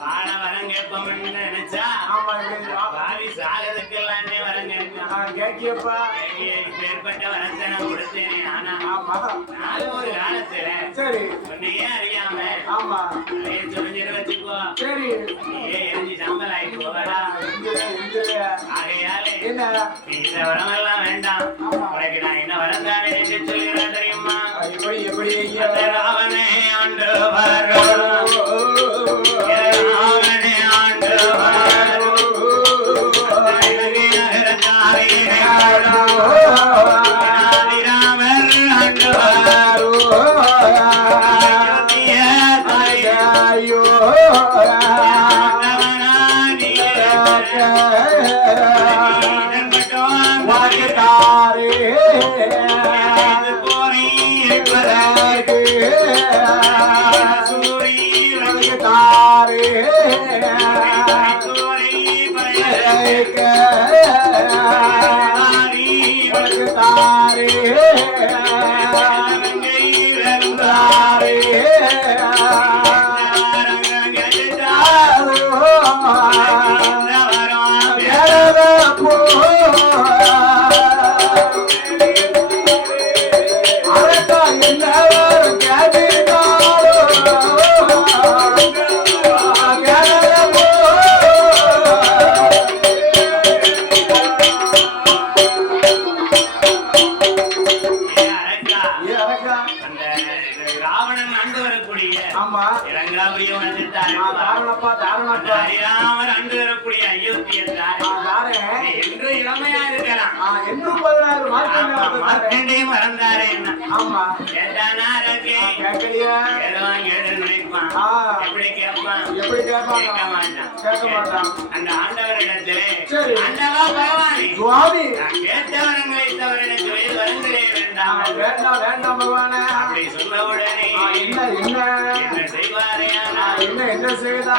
வாழ வரம் கேட்போம்னு நினைச்சா பாவி சாகதுக்கெல்லாம் வரம் கேட்கப்பா ஏற்பட்ட வரத்தை நான் கொடுத்தேனே. ஆனா நானும் ஒரு காலத்துல சரி உன்னையே அறியாம நிறைய சொல்லிட்டு வச்சுக்கோ. சரி நீயே எரிஞ்சு சம்பளம் ஆயிட்டு போகடா. ஆகையாலே இந்த வரம் எல்லாம் வேண்டாம். உனக்கு நான் என்ன வரம் தானே என்று சொல்கிறேன் தெரியுமா? எப்படி ராவணே ஆண்டு வரும் அந்த ஆண்டவரிடத்திலே ஆண்டவா பகவானே கேட்டவரங்களை தவிர எனக்கு வேறு வரங்களே வேண்டாம் வேண்டாம் பகவானே அப்படி சொன்ன உடனே என்ன செய்வாரே என்ன செய்தா